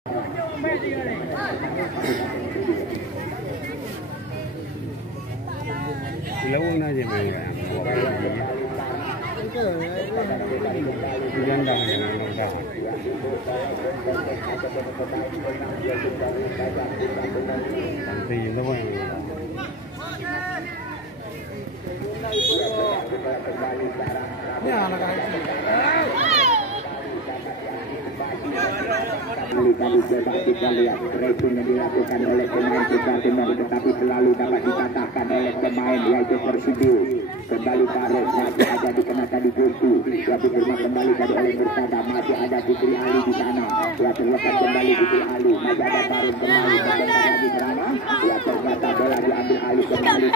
Lawang aja main gandang ya anak kita lihat tracing yang dilakukan oleh pemain Putra Timur, tetapi selalu dapat dikatakan oleh pemain yaitu Persidu. Kembali Farouk masih ada dikenakan di Gusti, ya diterima kembali tadi oleh Murtada, masih ada Putri Ali di sana, ya terlepas kembali Putri Ali, masih ada Farouk kembali lagi serana, ya ternyata bola diambil Ali kembali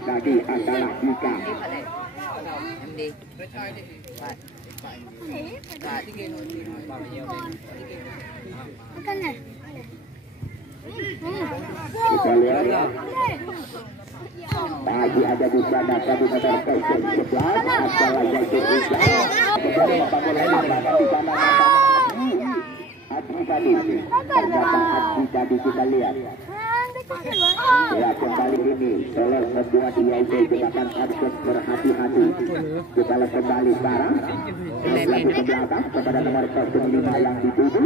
tadi adalah Ika. Kita lihat lagi ada di sana Kabupaten Kecil 11 adalah yaitu Ika. Adri tadi kita lihat. Ya kembali ini Soler membuat yaitu jebakan harus berhati-hati. Kita lihat kembali sekarang lagi ke belakang kepada nomor 05 yang dituju,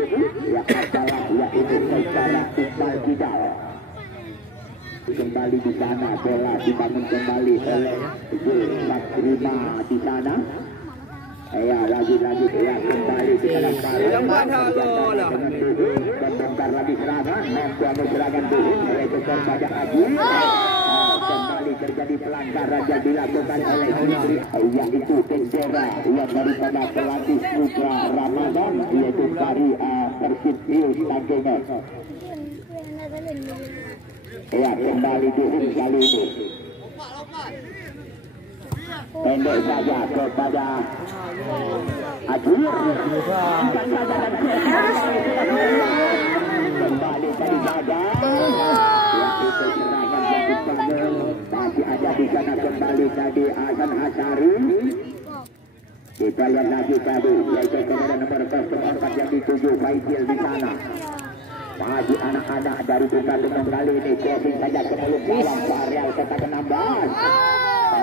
ya adalah yaitu secara Iqbal Kidal. Kembali di sana bola dibangun kembali oleh Zul Sakrima di sana. Ya lagi-lagi ya kembali di dalam paling membongkar lagi serangan, membuat serangan dulu yaitu kepada Aji. Kembali terjadi pelanggaran yang dilakukan oleh Putri yaitu Tendera yang daripada pelatih Putra Ramadan yaitu dari Persib Hius Tangkengas. Ya kembali dulu kali ini. Pendek saja kepada Ajur. Kembali tadi saja. Masih ada di sana kembali tadi Hasan Hasyari. Kita lihat lagi tadi yaitu kepada nomor 04 yang dituju Faizil di sana. Masih anak-anak dari Putra Timur kali ini crossing saja ke mulut dalam areal kotak 16.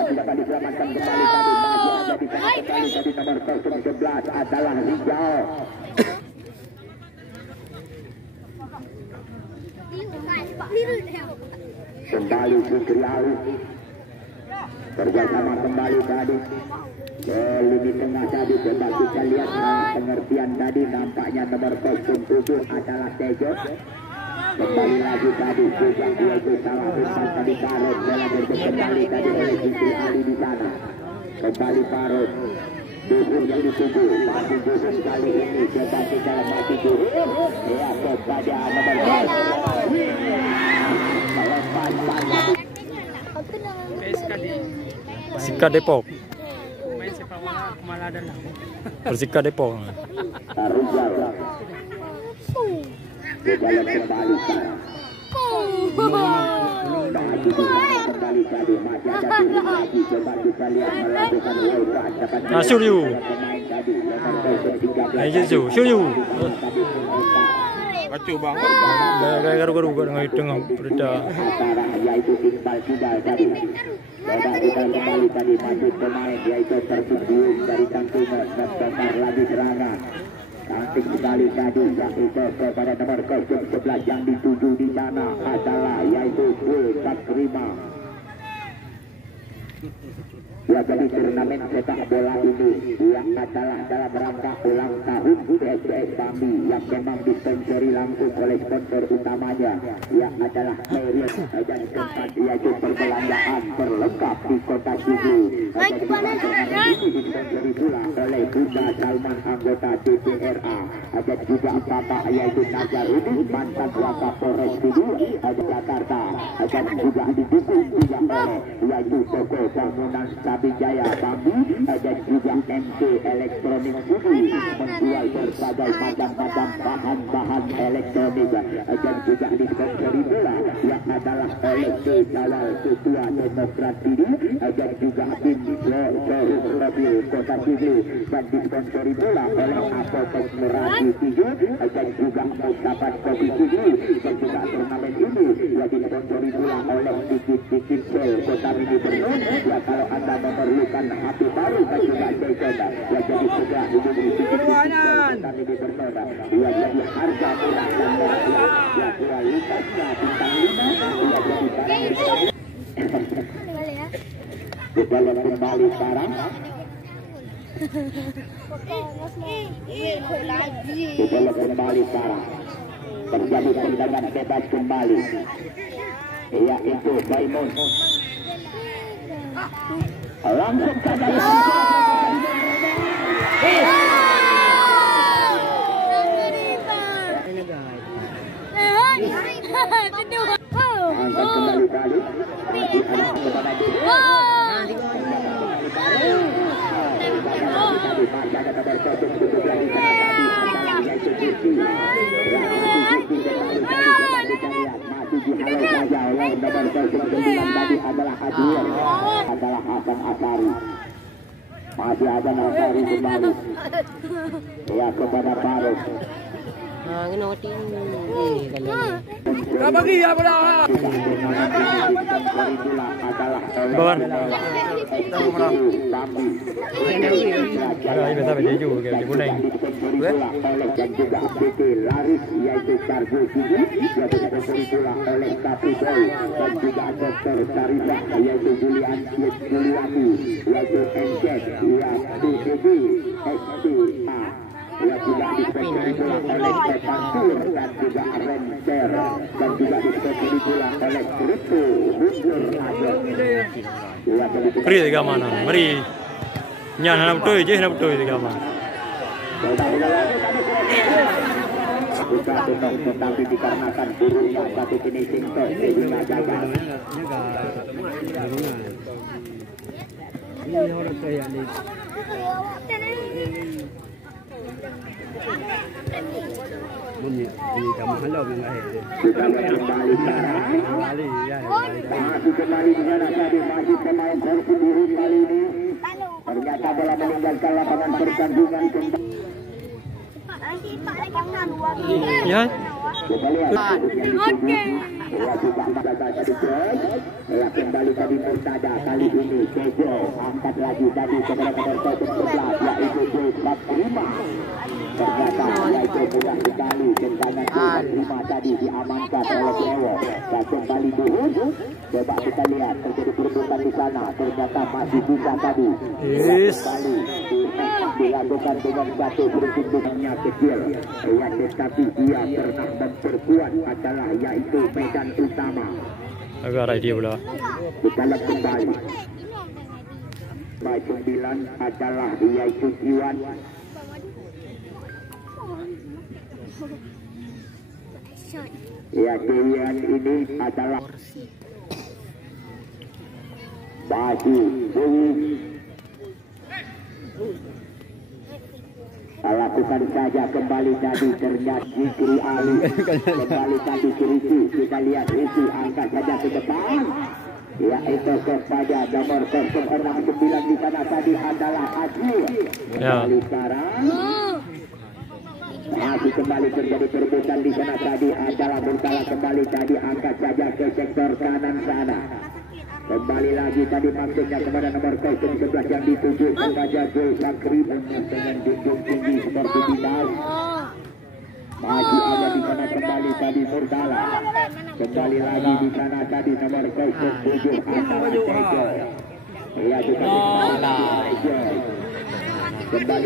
Dapat diselamatkan kembali tadi masih ada di sana kembali tadi nomor 11 adalah Rizal. Kembali Fikri Ali kerjasama kembali tadi ke lini tengah tadi. Coba kita lihat pengertian tadi nampaknya nomor 07 adalah Tejo. Kembali lagi tadi juga yaitu salah umpan tadi Faruk bola kembali tadi oleh Fikri Ali di sana. Kembali Faruk Duhur yang dituju masih Duhur kali ini coba kita masih Duhur ya kepada nomor 4 Persika Depok. main sepak bola Kemaladan lah. Persika Depok. Rizal dalam kembali sekarang. Kembali tadi masih ada Duhur lagi coba kita lihat melakukan Nah, Suryu. Ayo Suryu. Baca bang. Garu-garu dengan tengah berita. Yaitu Iqbal Kidal tadi. Coba kita kembali tadi masuk pemain yaitu Persib dari Tangkengas membongkar lagi serangan. Cantik sekali tadi yaitu kepada nomor 11 yang dituju di sana adalah yaitu Zul Sakrima. Ya jadi turnamen sepak bola ini yang adalah dalam rangka ulang tahun PSPS kami yang memang disponsori langsung oleh sponsor utamanya yang adalah Meril dan tempat yaitu perbelanjaan terlengkap di kota Tugu. Ini disponsori pula oleh Bunda Salman anggota DPRA. Ada juga Bapak yaitu Nazarudin mantan Wakapolres Tugu ada Jakarta. Akan juga didukung juga oleh yaitu toko bangunan Wijaya Bambi dan juga MC Elektronik Budi menjual berbagai macam-macam bahan-bahan elektronik dan juga disponsori bola yang adalah oleh Kawal Ketua Demokrat ini dan juga tim Showroom Mobil Kota Tiglu dan disponsori bola oleh Apotek Meraki Tiglu dan juga Mustafa Kopi Tiglu dan juga turnamen ini yang disponsori bola oleh Dikit Sel Kota Mini Bernun. Ya kalau anda memerlukan HP baru dan juga Jaya ya jadi segera hubungi Dikit Kota Mini Bernun. Ya jadi harga murah dan murah ya kualitasnya bintang 5 ya jadi barang kita lihat kembali sekarang kita lihat kembali sekarang terjadi tendangan bebas kembali yaitu Baimun langsung saja angkat kembali kali masih anak kepada adalah Hasan Asari masih ada Asari kembali ya kepada Faruk bagi ya bola. Bawaan. Ini betul betul juga kayak di Buneng. Dan juga PT Laris yaitu Kargo Sigi yang disponsori pula oleh Kapiboy dan juga Dr. Sarifah yaitu Juliani yaitu NCET ya PCB STA yang juga disponsori pula oleh Pepansur dan juga Rencer dan juga disponsori pula oleh Kripto Bundur Adet. Free tiga mana? Mari. Nyan nak betul je, nak betul tiga mana? Bukan betul, tetapi dikarenakan buruknya satu finishing touch sehingga gagal. Ini orang saya ni. Ini kamu halau dengan air. Kita kembali sekarang. Masih kembali di sana tadi masih pemain korpu biru kali ini. Ternyata bola meninggalkan lapangan pertandingan kembali. Ya. Kita lihat kembali tadi Murtada kali ini Jojo angkat lagi tadi kepada nomor 11 yaitu J45 ternyata yaitu mudah sekali tendangan J45 tadi diamankan oleh Dewo dan kembali Duhun. Coba kita lihat terjadi perebutan di sana ternyata masih bisa tadi kembali dilakukan dengan satu peruntungannya kecil yang tetapi dia pernah memperkuat adalah yaitu medan utama. Agak idea pula. Kita lihat kembali. Baik 9 adalah yaitu Iwan. Ya Iwan ini adalah Baju Dewi. Lakukan saja kembali tadi ternyata Zikri Ali kembali tadi ke Risi. Kita lihat Risi angkat saja ke depan yaitu kepada nomor 069 di sana tadi adalah Azul. Kembali sekarang masih kembali terjadi perebutan di sana tadi adalah Murtala kembali tadi angkat saja ke sektor kanan sana. Kembali lagi tadi maksudnya kepada nomor 011 yang dituju kepada Joy Sakri dengan junjung tinggi seperti bidang. Masih ada di sana kembali tadi Murtala. Kembali lagi di sana tadi nomor 07 adalah Tejo. Ya juga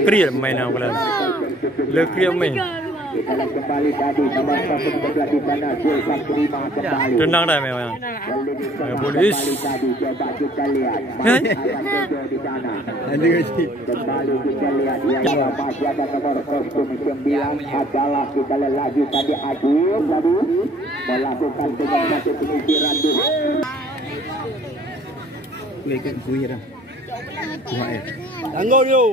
Free main apa lah? Lekri main. Kita lihat kembali tadi nomor 11 di sana Joy Sakri kembali. Tenang dah memang. Polis. Coba kita lihat di sana. Kembali kita lihat yang masih ada nomor kostum 9 adalah kita lihat lagi tadi Adil tadi melakukan dengan satu penyisiran. Lekit kuih dah. Tanggung yo.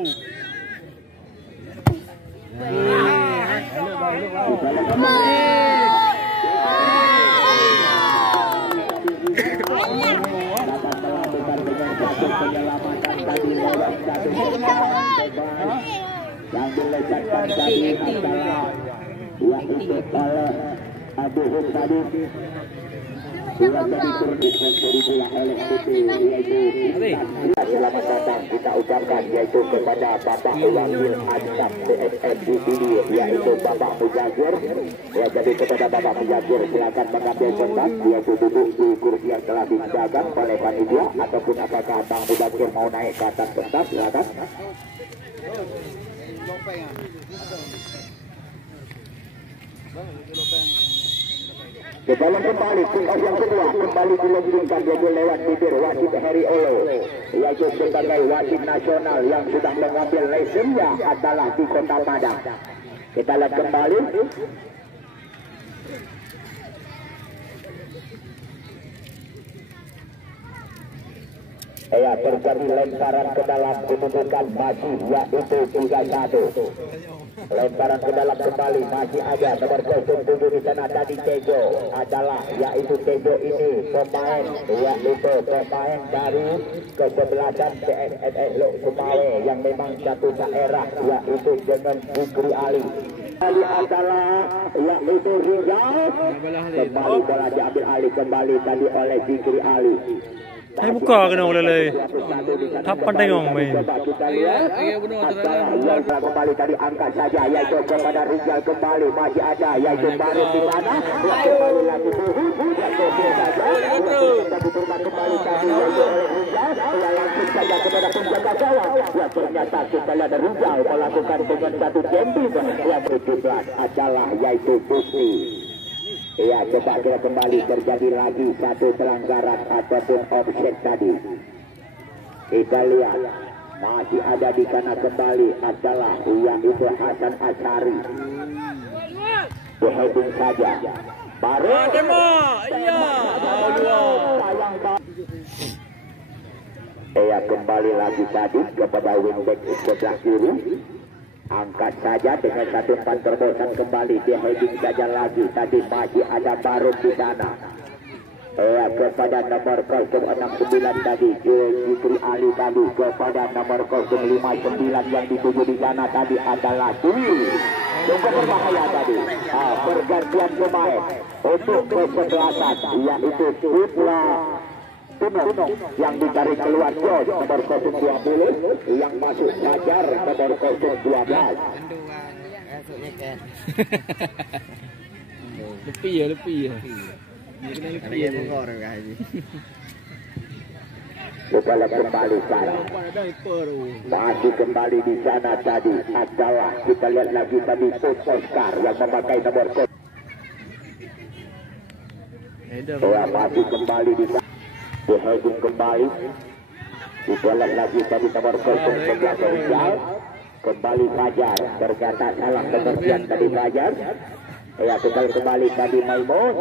Yang dilecatkan tadi adalah yang itu oleh Abu Husadi dua jadi berdiskusi dari pihak LSPT yaitu selamat datang kita ucapkan yaitu kepada Bapak Wakil Ansat CSM di sini yaitu Bapak Mujazir ya, jadi kepada Bapak Mujazir silakan mengambil tempat yaitu duduk di kursi yang telah disediakan oleh panitia ataupun apakah Bang Mujazir mau naik ke atas tempat silakan. Dalam kembali kick-off yang kedua kembali dilanjutkan yaitu lewat bibir wasit Heri Olo yaitu sebagai wasit nasional yang sudah mengambil lesennya adalah di Kota Padang. Kita lihat kembali. Ya, terjadi lemparan ke dalam kedudukan masih yaitu 3-1. Lemparan ke dalam kembali masih ada nomor 07 di sana tadi Tejo adalah yaitu Tejo ini pemain yaitu pemain dari kesebelasan PSSS Lok Sumawe yang memang satu daerah yaitu dengan Fikri Ali. Kali adalah yaitu Rizal kembali bola diambil alih kembali tadi oleh Fikri Ali. buka kena oleh kapan tengok main. Kembali tadi angkat saja yaitu kepada Rizal kembali masih ada yaitu baru di sana kembali lagi kembali tadi yaitu Rizal yang langsung saja kepada penjaga gawang ya ternyata kita lihat Rizal melakukan dengan satu jemping yang berjumlah adalah yaitu Bukti. Ya, coba kita kembali terjadi lagi satu pelanggaran ataupun offset tadi. Kita lihat masih ada di sana kembali adalah yaitu Hasan Asyari. Berhubung saja. Baru iya. Kembali lagi tadi kepada wingback sebelah kiri. Angkat saja dengan satu umpan terobosan kembali dia heading saja lagi tadi masih ada Barum di sana kepada nomor 069 tadi Fikri Ali tadi kepada nomor 059 yang dituju di sana tadi adalah Dwi cukup berbahaya tadi pergantian pemain untuk kesebelasan yaitu Putla Tunung yang ditarik keluar Jos nomor 020 yang masuk Fajar nomor 012 Lebih ya kita lihat kembali sekarang masih kembali di sana tadi adalah kita lihat lagi tadi Oscar yang memakai nomor masih kembali di sana dihubung kembali dibolak lagi tadi nomor 011 Rizal kembali Fajar ternyata salah pengertian tadi Fajar ya kita kembali tadi Maimun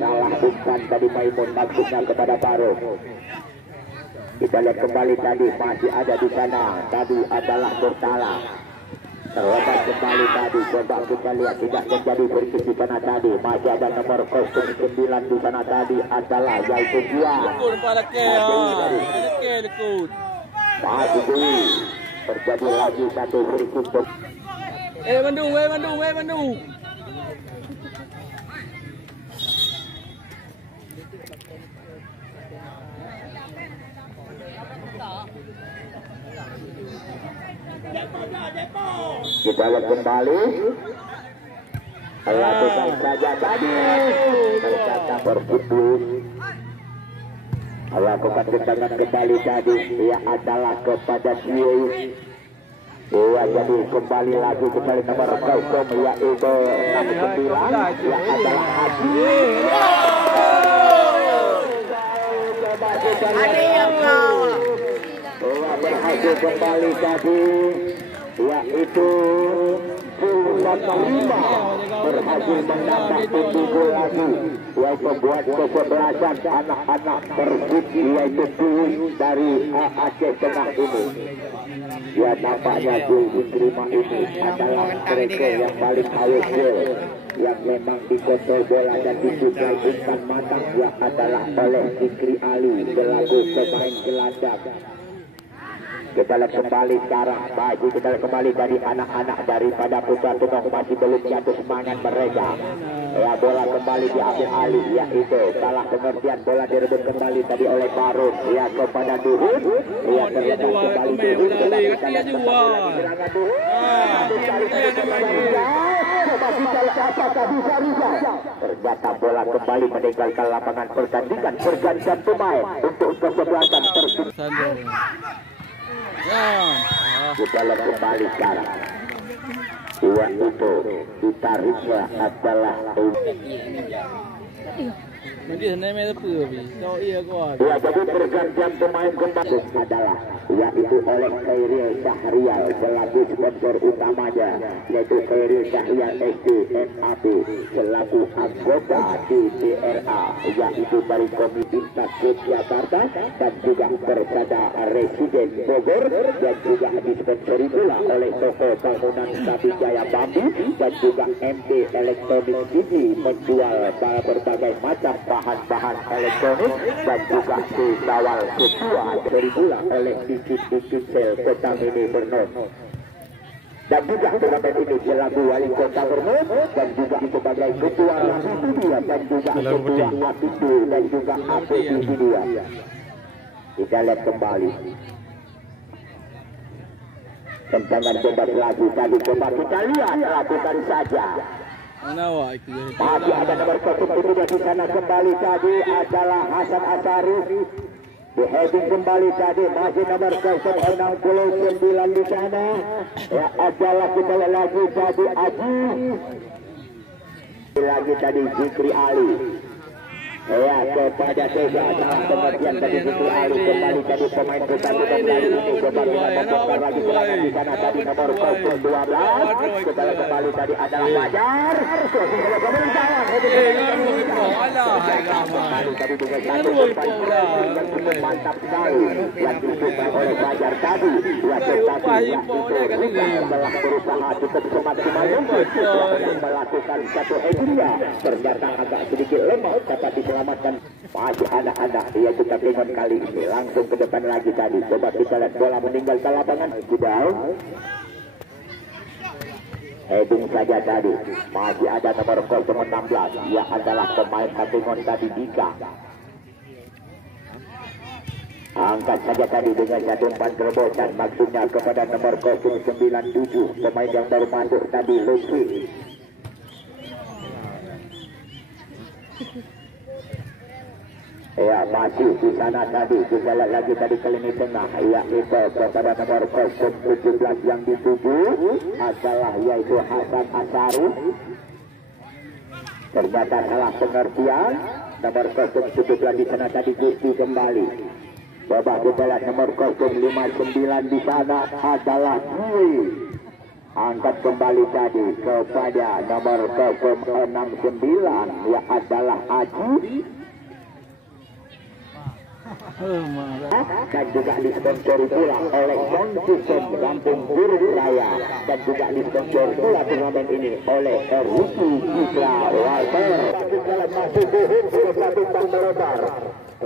salah umpan tadi Maimun maksudnya kepada Barum kita lihat kembali tadi masih ada di sana tadi adalah Murtala terlepas kembali tadi coba kita lihat tidak terjadi berikut di sana tadi masih ada nomor 09 di sana tadi adalah yaitu dia masih Dwi terjadi lagi satu berikut Bandung kita lihat kembali lakukan saja tadi ternyata berputus lakukan tendangan kembali tadi ia adalah kepada Siu ia jadi kembali lagi kembali nomor 0 yaitu 69 ia adalah Haji berhasil kembali tadi yaitu 5 berhasil menambah 7 gol lagi, yaitu buat kesebelasan anak-anak Persib, yaitu dari Aceh Tengah ini. Ya, nampaknya gol diterima ini adalah mereka yang paling awet gol, yang memang dikontrol bola dan disukai umpan matang, yang adalah oleh Fikri Ali selaku pemain gelandang. Kita lihat kembali sekarang, baju kita lihat kembali dari anak-anak daripada Putra Tunggal, masih belum jatuh semangat mereka. Ya, bola kembali diambil alih, yaitu salah pengertian, bola direbut kembali tadi oleh Faruk, ya kepada Duhun, ya terlepas kembali Duhun, ternyata bola kembali meninggalkan lapangan pertandingan, pergantian pemain untuk kesebelasan Persib. Kita lihat kembali sekarang, dua itu ditariknya adalah nanti sana main apa tapi kau iya kau ya, jadi pergantian pemain kembali adalah yaitu oleh Khairil Syahrial selaku sponsor utamanya, yaitu Khairil Syahrial SD MAP selaku anggota di DRA, yaitu dari Komite Takut Jakarta, dan juga Persada Residen Bogor, dan juga disponsori pula oleh toko bangunan Jaya Bambu, dan juga MD Elektronik Gigi menjual berbagai macam bahan-bahan elektronik, dan juga dikawal ketua dari pula oleh Dikit Sel Kota Mini Bernon, dan juga turnamen ini selaku wali kota Bernon, dan juga sebagai ketua Lapidu, dan juga ketua Lapidu, dan juga APD 2. Kita lihat kembali tentangan bebas lagi tadi, coba kita lihat, lakukan saja. mana awak itu Masih ada nomor 1 di sana kembali tadi adalah Hasan Asari. Di heading kembali tadi masih nomor 069 di sana. Ya, adalah kita lagi tadi Aji. Lagi tadi Zikri Ali. Ya, kepada Tega dalam pengertian tadi Zikri Ali kembali tadi pemain kita kembali ini kembali lagi di sana tadi nomor 012. Kita kembali tadi adalah Fajar. Mantap sekali yang disukai oleh Fajar tadi, ya, tetapi telah berusaha cukup semaksimal mungkin melakukan satu headingnya, ternyata agak sedikit lemah dapat diselamatkan. Masih anak-anak, ya, kita tengok kali ini langsung ke depan lagi tadi. Coba kita lihat bola meninggalkan lapangan, tidak. Heading saja tadi, masih ada nomor 016, yang adalah pemain Katingon tadi Dika. Angkat saja tadi dengan satu umpan terobosan, maksudnya kepada nomor 097, pemain yang baru masuk tadi Lutfi. Ya, masih di sana tadi, kita lihat lagi tadi ke lini tengah, yaitu kepada nomor 017 yang dituju adalah yaitu Hasan Asari. Ternyata salah pengertian, nomor 017 di sana tadi Gusti kembali. Coba kita lihat nomor 059 di sana adalah Dwi. Angkat kembali tadi kepada nomor 069 yang adalah Aji. Dan juga disponsori pula oleh Konsisten Kampung Burung Raya, dan juga disponsori pula turnamen ini oleh Ruki Isla Walter. Masih satu bang melebar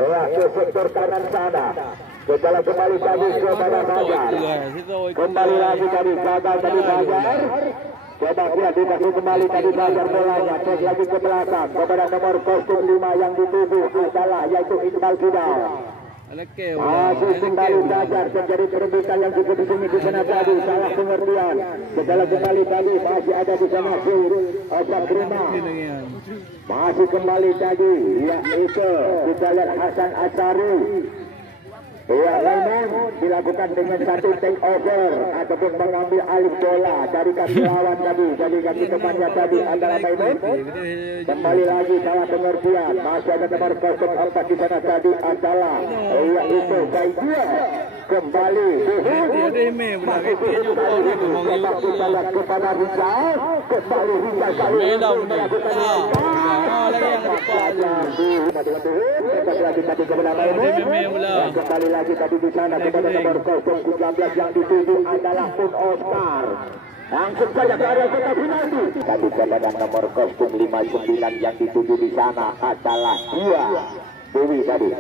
ke sektor kanan sana. Setelah kembali tadi kepada Fajar, kembali lagi tadi gagal tadi Fajar. Coba kita dikasih kembali tadi Fajar bolanya, terus lagi ke belakang kepada nomor 05 yang dituju adalah yaitu Iqbal Kidal. Masih kembali Fajar, terjadi perebutan yang cukup di sini di sana tadi, salah pengertian. Setelah kembali tadi masih ada di sana Sakrima. Masih kembali tadi, yaitu kita lihat Hasan Asari. Ya, memang dilakukan dengan satu take over ataupun mengambil alih bola dari kaki lawan tadi, dari kaki temannya tadi adalah Maimun. Kembali lagi salah pengertian, masih ada nomor 04 di sana tadi adalah yaitu Kaidia. kembali Dia email pula. Dia juga kepada Rizal, kembali Rizal kali ini melakukan lagi yang cepat. kembali lagi tadi di sana kepada nomor 017 yang dituju adalah Pun Oscar. Langsung saja ke area kotak penalti. Tadi kepada nomor 059 yang dituju di sana adalah Dewi tadi.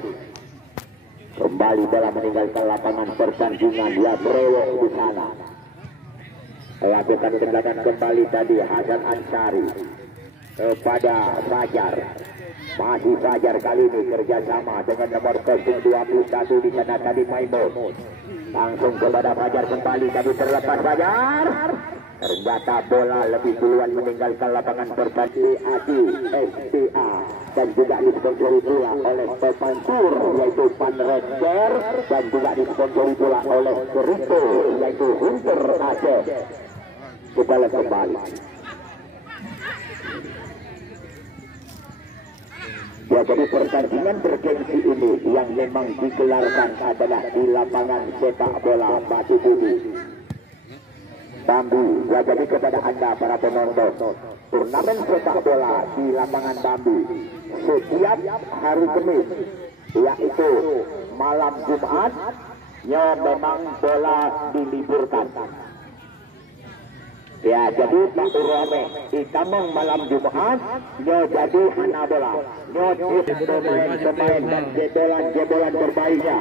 Kembali bola meninggalkan lapangan pertandingan. Dia berewok di sana. Melakukan tendangan kembali tadi Hasan Ansari kepada Fajar. Masih Fajar kali ini kerjasama dengan nomor 021 di sana tadi Maimun. Langsung kepada Fajar kembali tadi terlepas Fajar. Ternyata bola lebih duluan meninggalkan lapangan pertandingan Adi STA dan juga disponsori pula oleh pemansur yaitu Van Redder dan juga disponsori pula oleh Kerito yaitu Hunter Aceh. Kita lihat kembali. Ya, jadi pertandingan bergengsi ini yang memang digelarkan adalah di lapangan sepak bola Batu Bumi Bambu. Ya, jadi kepada Anda para penonton, turnamen sepak bola di lapangan Bambu setiap hari Kamis, yaitu malam Jumat, ya memang bola diliburkan. Ya, jadi Pak Urame Itamong malam Jumat ya jadi hana bola pemain dan jebolan terbaiknya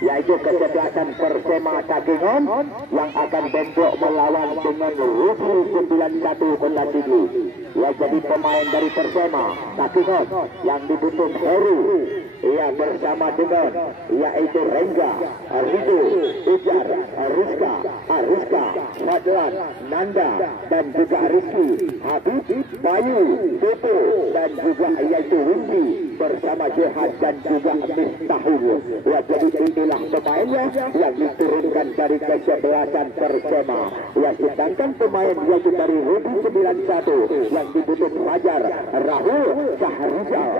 yaitu kesebelasan Persema Takingon yang akan bentrok melawan dengan Rupi 91 Kota Tinggi. Ya, jadi pemain dari Persema Takingon yang dibutuhkan Heru ia bersama dengan yaitu Rengga, Rido, Ujar, Rizka, Fadlan, Nanda dan juga Rizky, Habib, Bayu, Toto dan juga yaitu Windy bersama Jihad dan juga Miftahul. Ya, jadi inilah pemainnya yang diturunkan dari kesebelasan Persema. Ya, sedangkan pemain yaitu dari Rupi 91 yang dibutuhkan Fajar, Rahul, Sahrizal,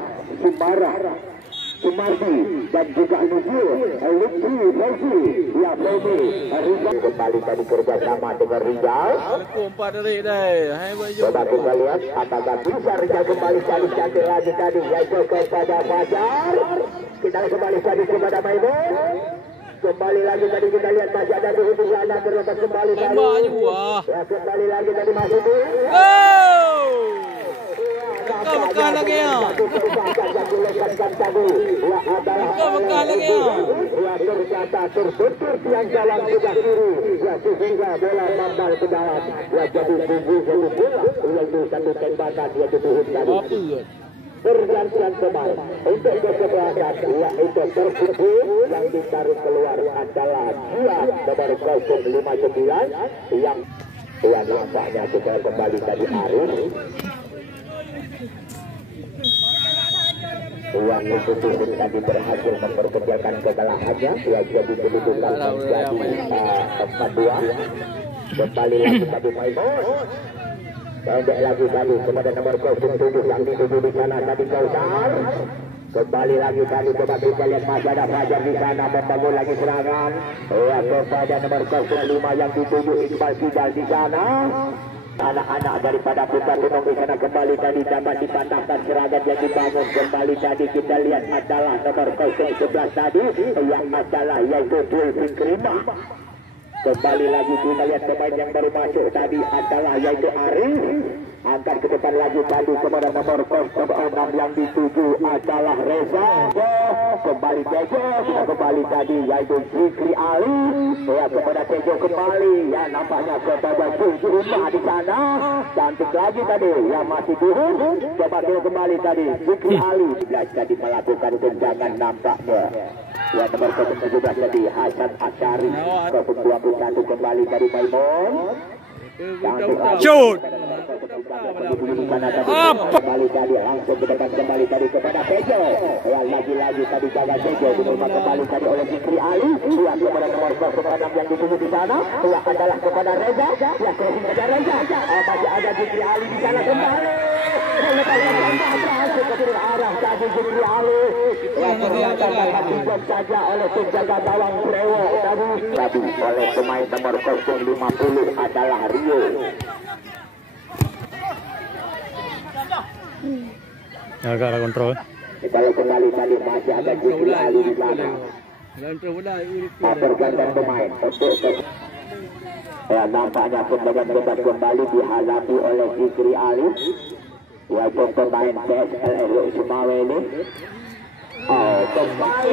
Sumardi dan juga Nuzul, Lutfi, Fauzi, ya Fauzi, Rizal kembali tadi kerjasama dengan Rizal. Coba kita lihat apakah bisa Rizal kembali cantik lagi tadi, yaitu kepada Fajar. Kita kembali tadi kepada Maimun. Kembali lagi tadi kita lihat masih ada di sana terlepas kembali tadi. Ya, kembali lagi tadi masih di. Bukan lagi ya. Bukan lagi ya. Ya, ternyata terbentur tiang jalan sebelah kiri. Ya, sehingga bola mandal ke dalam. Ya, jadi tunggu satu bola. Yaitu satu tembakan yaitu Tuhun tadi. Pergantian pemain untuk kesebelasan yaitu terkumpul yang ditarik keluar adalah nomor 059 yang nampaknya kita kembali tadi Arif. Yang itu tadi berhasil memperkecilkan kekalahannya. Ya, jadi kedudukan menjadi 4-2. Kembali lagi tadi Maimun. Pendek lagi tadi kepada nomor 07 yang dituju di sana tadi Kausar. Kembali lagi tadi coba kita lihat masih ada Fajar di sana membangun lagi serangan. Ya, kepada nomor 05 yang dituju Iqbal Sidal di sana. Anak-anak daripada Putra Gunung di sana kembali tadi dapat dipatahkan serangan yang dibangun kembali tadi kita lihat adalah nomor 011 tadi yang adalah yaitu Dwi Fikrima. Kembali lagi kita lihat pemain yang baru masuk tadi adalah yaitu Arif. Angkat ke depan lagi tadi kepada nomor 06 yang dituju adalah Reza. Kembali Tejo, kembali tadi yaitu Zikri Ali. Ya, kepada Tejo kembali. Ya, nampaknya kepada Zikri di sana. Cantik lagi tadi. Ya, masih turun. Coba kembali tadi Zikri Ali. Ya, tadi melakukan tendangan nampaknya. Ya, nomor 17 tadi Hasan Asyari. 21 kembali dari Maimun. Shoot. Kembali tadi langsung ke depan kembali tadi kepada Tejo. Ya, lagi-lagi tadi jaga Tejo diterima kembali tadi oleh Zikri Ali. Ya, kepada nomor 26 yang ditunggu di sana. Ya, adalah kepada Reza. Ya, crossing kepada Reza. Masih ada Zikri Ali di sana kembali. ke kiri arah tadi Zikri Ali. Yang ternyata dibuat saja oleh penjaga gawang Prewo tadi oleh pemain nomor 050 adalah Rio. Agak kontrol. Kalau kembali tadi masih ada Zikri Ali di sana. Pergantian pemain untuk ya, nampaknya tendangan bebas kembali dihadapi oleh Zikri Ali, yaitu pemain PSLS Sumawe ini. Oh, kembali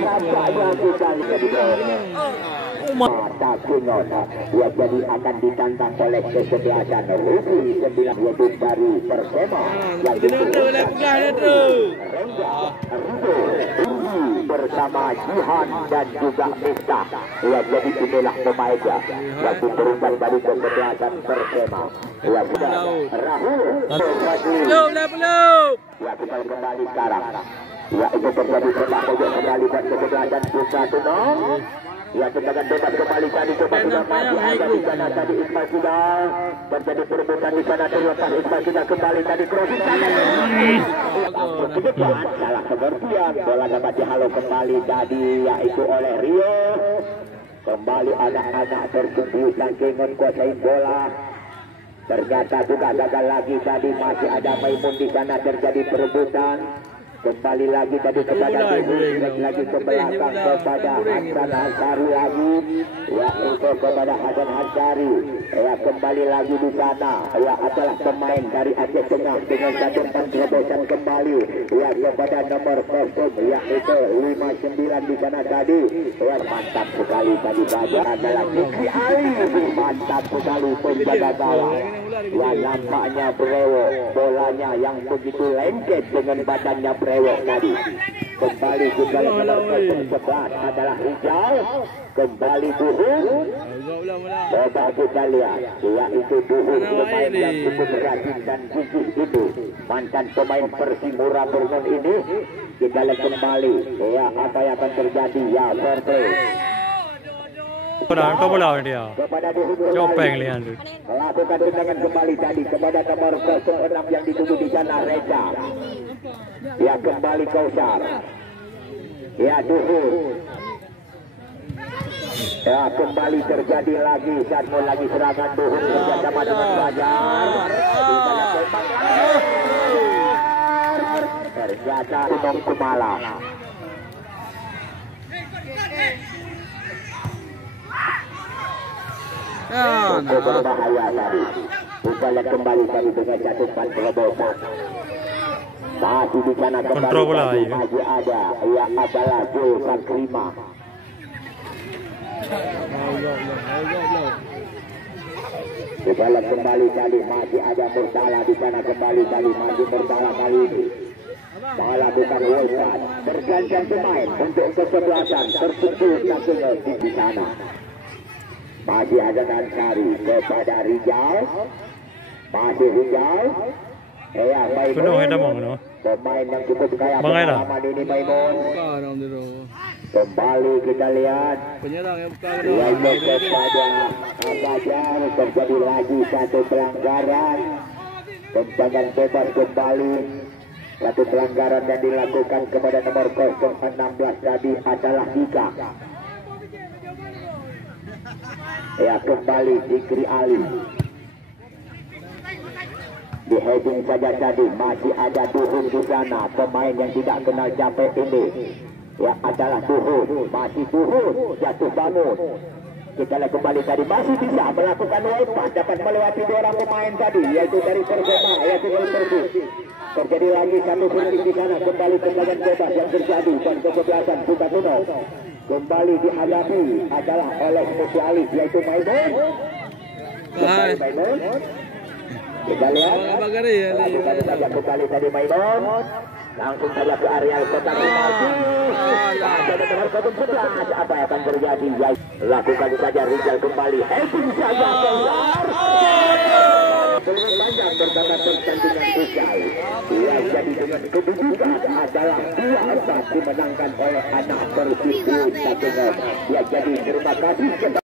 nampaknya kita mata kuno, dia jadi akan ditantang oleh kesebelasan Rufi 9 yaitu dari Persema yang bersama Jihan dan juga Miftah. Ya, jadi inilah pemainnya yang diturunkan dari kesebelasan Persema. Ya, sudah Rahul. Ya, kita kembali sekarang. Ya, itu terjadi sepak pojok kembali dan kesebelasan Putra Tunong. Ya, tendangan bebas kembali tadi coba sudah masih ada di sana tadi Ismail sudah terjadi perebutan di sana terlepas Ismail sudah kembali tadi crossing sana ke depan salah pengertian bola dapat dihalau kembali tadi yaitu oleh Rio. Kembali anak-anak tersebut saking menguasai bola, ternyata juga gagal lagi tadi. Masih ada Maimun di sana terjadi perebutan. Kembali lagi tadi kepada lagi ke belakang kepada Hasan Hansari lagi, ya itu kepada Hasan Hansari, ya kembali lagi di sana, ya adalah pemain dari Aceh Tengah dengan satu terobosan kembali, ya kepada nomor 0 yaitu 59 di sana tadi, ya mantap sekali tadi saja adalah Zikri Ali, mantap sekali penjaga gawang, ya nampaknya Prewo bolanya yang begitu lengket dengan badannya Prewo tadi. Kembali juga nomor 11 adalah Hijau. Kembali Duhun. Coba kita lihat, yaitu Duhun pemain yang cukup rajin dan gigih itu. Mantan pemain Persimura Bernon ini. Kita lihat kembali, ya apa yang akan terjadi, ya fair play. Kau bola dia. Copeng lihat tu. Melakukan tendangan kembali tadi kepada nomor 06 yang dituju di sana Reza. Ya kembali Kausar. Ya Duhun. Ya kembali terjadi lagi satu lagi serangan Duhun bersama dengan Fajar. Ternyata Unong Kumala. Cukup berbahaya tadi. Kita lihat kembali tadi dengan jatuhkan terobosan. Masih di sana kembali masih ada yang adalah Jul Sakrima. Kita lihat kembali tadi masih ada bersalah di sana kembali tadi masih bersalah kali ini. Melakukan Wilson bergantian pemain untuk kesebelasan tersentuh kakinya di sana. Masih ada Nansari kepada Rijal. Masih Rijal. Ya, Maimun. Pemain yang cukup kaya pengalaman ini Maimun. Kembali kita lihat. Yaitu kepada Fajar. Terjadi lagi satu pelanggaran. Tendangan bebas kembali. Satu pelanggaran yang dilakukan kepada nomor 016 tadi adalah Ika. Ya kembali Zikri Ali. Di heading saja tadi masih ada Duhun di sana, pemain yang tidak kenal capek ini. Ya adalah Duhun, masih Duhun jatuh bangun. Kita lihat kembali tadi masih bisa melakukan wipeout, dapat melewati dua orang pemain tadi, yaitu dari Persema, yaitu dari Persib. Terjadi lagi satu shooting di sana, kembali tendangan bebas yang terjadi dan kesebelasan Putra Tunong. Kembali dihadapi adalah oleh spesialis yaitu Maimun. Maimun. Kita lihat. Lakukan saja kembali tadi Maimun. Langsung saja ke area kotak penalti. Ada nomor 11. Apa yang akan terjadi? Lakukan saja Rizal kembali. Heading saja keluar. Peluang panjang bersama pertandingan usai. Ya, jadi dengan kedudukan adalah 2-4 dimenangkan oleh anak Persib. Ya, jadi terima kasih.